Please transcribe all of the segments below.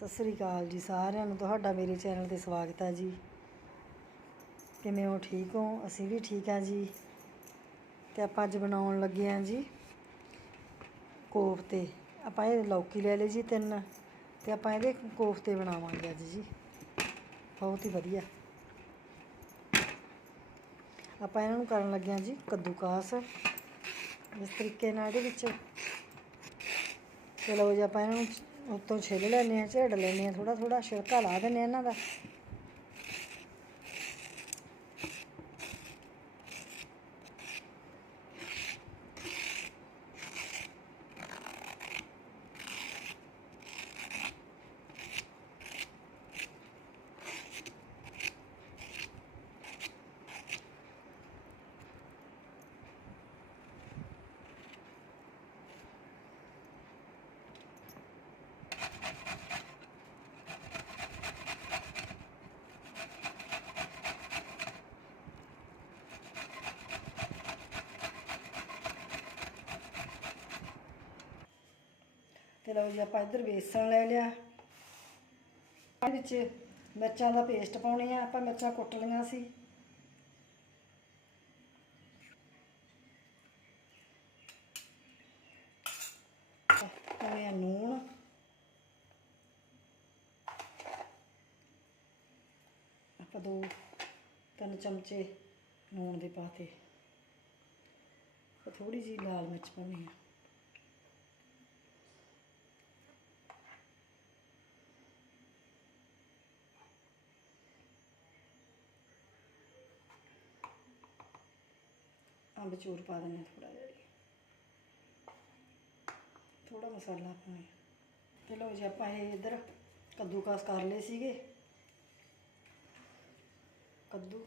ਸਤਿ ਸ੍ਰੀ ਅਕਾਲ ਜੀ ਸਾਰਿਆਂ ਨੂੰ, ਤੁਹਾਡਾ ਮੇਰੇ ਚੈਨਲ ਤੇ ਸਵਾਗਤ ਹੈ ਜੀ। ਕਿਵੇਂ ਹੋ? ਠੀਕ ਹੋ? ਅਸੀਂ ਵੀ ਠੀਕ ਹਾਂ ਜੀ। ਤੇ ਆਪਾਂ ਅੱਜ ਬਣਾਉਣ ਲੱਗੇ ਹਾਂ ਜੀ ਕੋਫਤੇ। ਆਪਾਂ ਇਹ ਲੌਕੀ ਲੈ ਲਈ ਜੀ ਤਿੰਨ ਤੇ ਆਪਾਂ ਇਹਦੇ ਕੋਫਤੇ ਬਣਾਵਾਂਗੇ ਅੱਜ ਜੀ। ਬਹੁਤ ਹੀ ਵਧੀਆ। ਆਪਾਂ ਇਹਨਾਂ ਨੂੰ ਕਰਨ ਲੱਗੇ ਹਾਂ ਜੀ ਕੱਦੂਕਾਸ। ਇਸ ਤਰੀਕੇ ਨਾਲ ਇਹਦੇ ਵਿੱਚ। ਚਲੋ ਜੀ, ਆਪਾਂ ਇਹਨਾਂ ਨੂੰ ਉੱਤੋਂ ਛਿੱਲ ਲੈਂਦੇ ਆ ਝੇੜ ਲੈਂਦੇ ਹਾਂ ਥੋੜਾ ਥੋੜਾ ਛਿਲਕਾ ਲਾ ਦਿੰਦੇ ਹਾਂ ਇਹਨਾਂ ਦਾ। ਤੇ ਲਓ ਜੀ ਆਪਾਂ ਇੱਧਰ ਬੇਸਣ ਲੈ ਲਿਆ। ਇਹਦੇ ਵਿੱਚ ਮਿਰਚਾਂ ਦਾ ਪੇਸਟ ਪਾਉਣੀ ਆ, ਆਪਾਂ ਮਿਰਚਾਂ ਕੁੱਟ ਲਈਆਂ ਸੀ। ਪਾਉਣੇ ਆ ਨੂਣ। ਆਪਾਂ ਦੋ, ਤਿੰਨ ਚਮਚੇ ਨੂਣ ਦੇ ਪਾਤੇ। ਥੋੜੀ ਜਿਹੀ ਲਾਲ ਮਿਰਚ ਪਾਉਣੀ ਆ। ਅੰਬ ਚੂਰ ਪਾ ਦਿੰਦੇ ਥੋੜਾ ਜਿਹਾ ਜੀ। ਮਸਾਲਾ ਪਾਉਣਾ ਤੇ ਲਓ ਜੀ, ਆਪਾਂ ਇਹ ਇਧਰ ਕੱਦੂਕਸ ਕਰ ਲਏ ਸੀਗੇ। ਕੱਦੂ।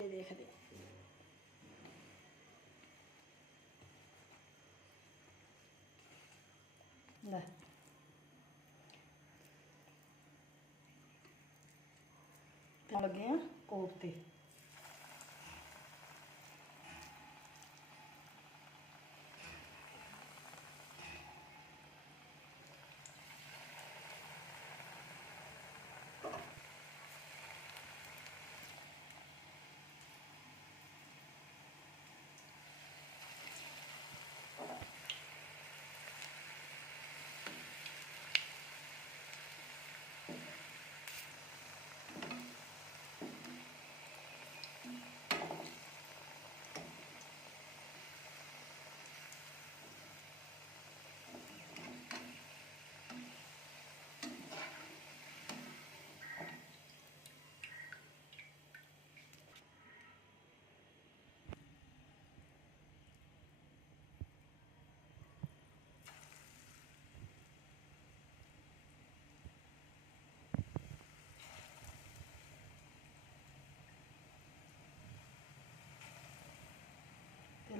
ਇਹ ਦੇਖਦੇ ਲੈ। ਲੱਗੇ ਆ ਕੋਫਤੇ।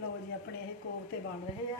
ਤੇ ਜੀ ਆਪਣੇ ਇਹ ਕੋਫਤੇ ਬਣ ਰਹੇ ਆ।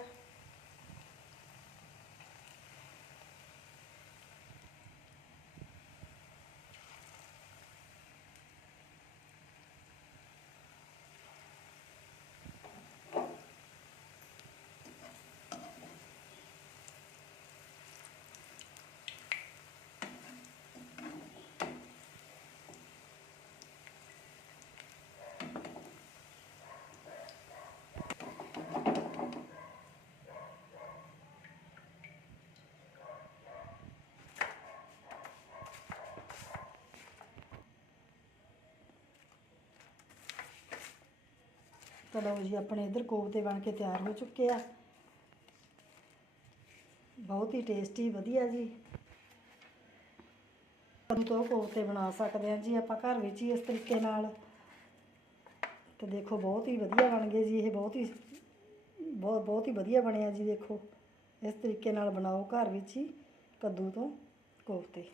ਤਾਂ ਲਓ ਜੀ, ਆਪਣੇ ਇੱਧਰ ਕੋਫਤੇ ਬਣ ਕੇ ਤਿਆਰ ਹੋ ਚੁੱਕੇ ਆ। ਬਹੁਤ ਹੀ ਟੇਸਟੀ ਵਧੀਆ ਜੀ। ਆਪਾਂ ਤੋਂ ਕੋਫਤੇ ਬਣਾ ਸਕਦੇ ਹਾਂ ਜੀ, ਆਪਾਂ ਘਰ ਵਿੱਚ ਹੀ ਇਸ ਤਰੀਕੇ ਨਾਲ। ਤੇ ਦੇਖੋ, ਬਹੁਤ ਹੀ ਵਧੀਆ ਬਣ ਗਏ ਜੀ, ਇਹ ਬਹੁਤ ਹੀ, ਬਹੁਤ ਬਹੁਤ ਹੀ ਵਧੀਆ ਬਣਿਆ ਜੀ, ਦੇਖੋ। ਇਸ ਤਰੀਕੇ ਨਾਲ ਬਣਾਓ ਘਰ ਵਿੱਚ ਹੀ ਕੱਦੂ ਤੋਂ ਕੋਫਤੇ।